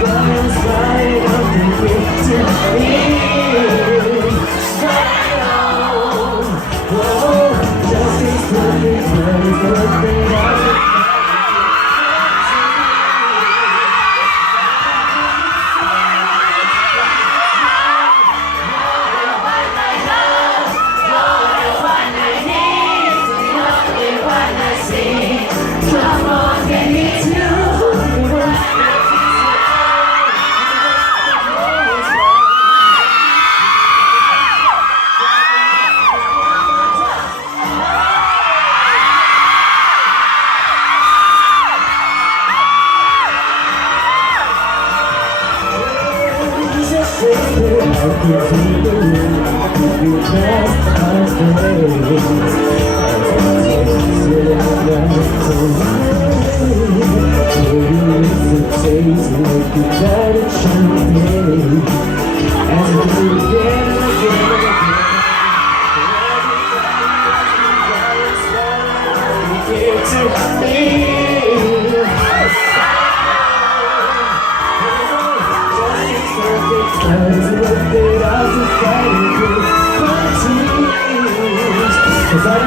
Girls light side, and wait to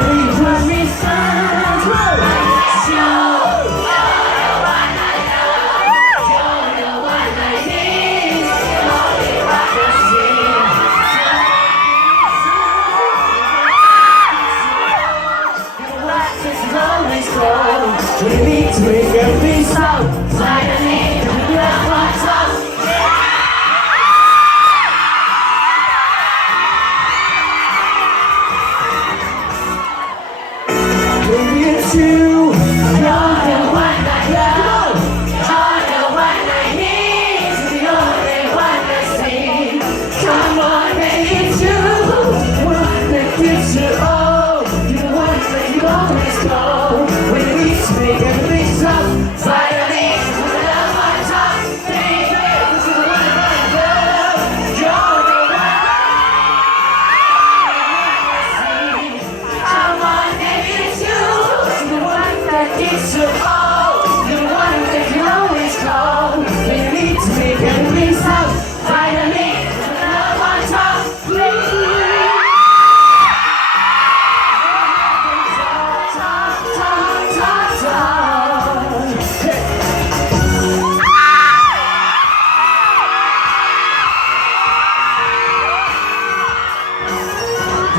Need one to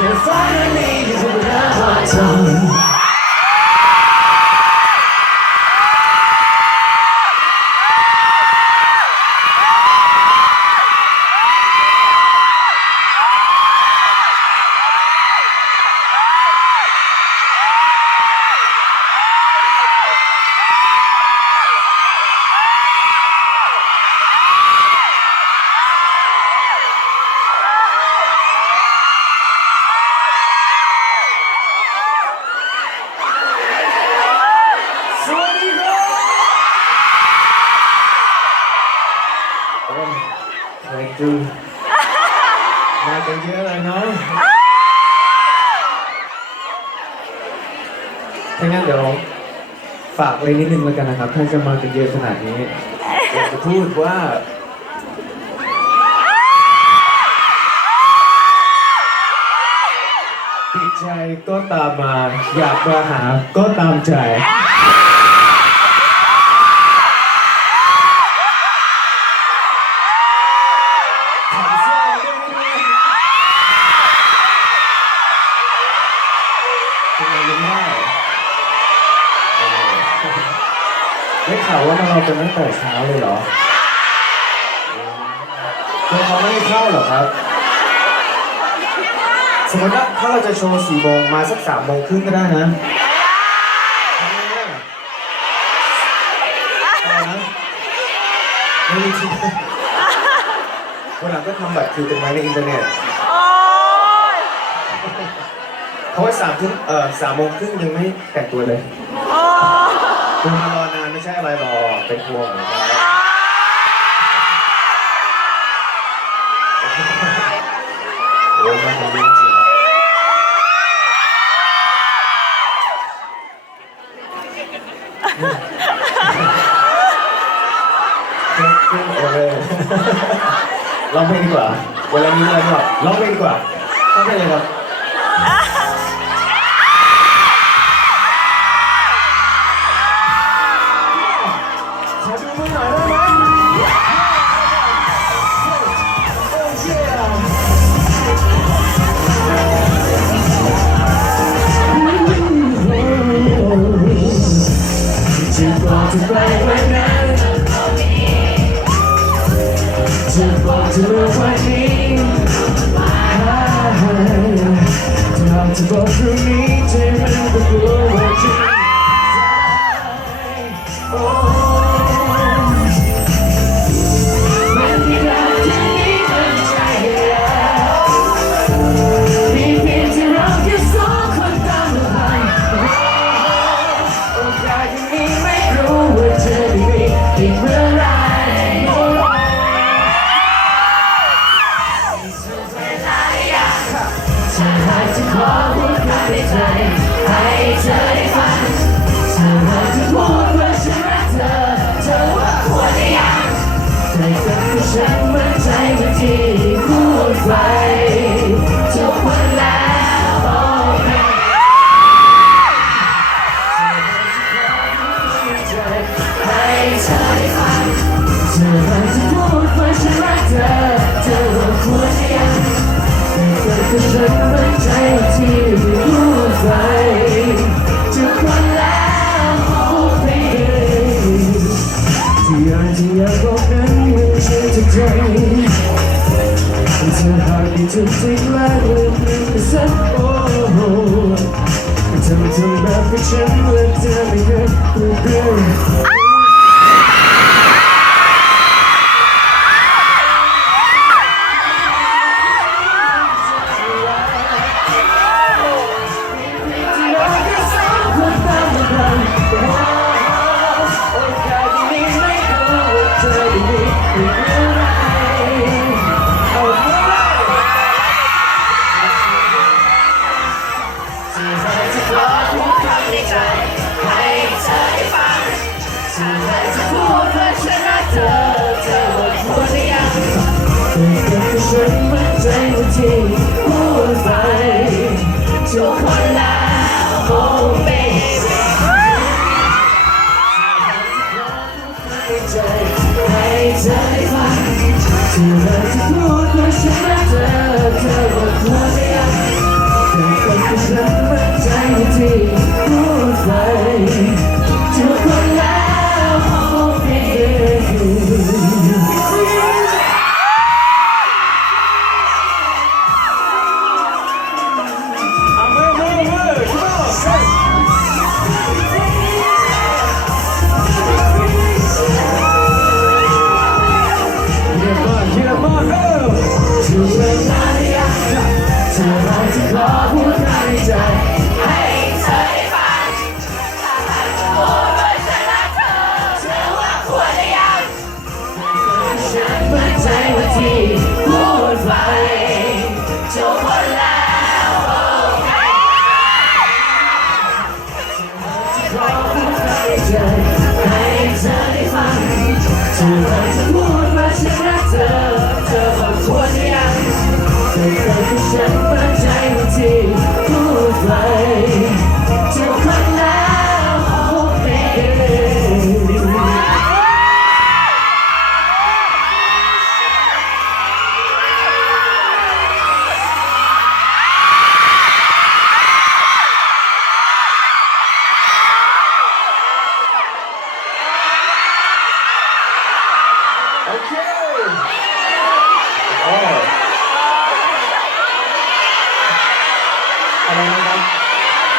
I finally is another time. ดูมากันเยอะเลยเนาะถ้างั้นเดี๋ยวฝากอะไรนิดนึงแล้วกันนะครับท่านจะมากันเยอะขนาดนี้อยากจะพูดว่าติดใจก็ตามมา อยากมาหาก็ตามใจ ข่าวว่ามารอกันตั้งแต่เช้าเลยเหรอคือเขาไม่ให้เข้าเหรอครับ สมมติว่าถ้าเราจะโชว์สี่โมงมาสักสามโมงครึ่งก็ได้นะทำไมอะอะไรนะไม่มีที่วันหลังก็ทำบัตรคิวกันไว้ในอินเทอร์เน็ตเพราะว่าสามทุ่มเอ่อสามโมงครึ่งยังไม่แต่งตัวเลยคุณมารอ เป็นห่วงนะครับโอ้ยมันทำจริงๆโอเคร้องเพลงดีกว่าเวลานี้อะไรดีกว่าร้องเพลงดีกว่าร้องเพลงเลยครับ มีอีกเมื่อไหรเมื่อไหรฉันอยากจะขอพูดควใจให้เธอได้ฟังฉันอยากจะพูดว่าฉันรักเธอเธอว่าควรหรือยังในฝันที่ฉันมั่ ในฝันที่ฉันมั่นใจว่าที่พูดไปทุกวันแล้วโอ้แม่ที่อยากที่อยากบอกนั้นมันใช่จากใจแต่เธอหากมีทุกสิ่งและลืมมันไปสักโอ้โหเธอทำแบบให้ฉันและเธอไม่เคยรู้เรื่องที่ ฉันมั่นใจว่าที่พูดไปทุกคนแล้วโอ้ baby ใจให้ใจฟังที่เราจะพูดว่าฉันรักเธอ รอพูดในใจให้เธอได้ฟังถ้าหากจะพูดว่าฉันรักเธอเธอว่าควรหรือยังฉันมั่นใจว่าที่พูดไปทุกคนแล้วโอ้จะขอพูดในใจให้เธอได้ฟังเธอเราจะพูด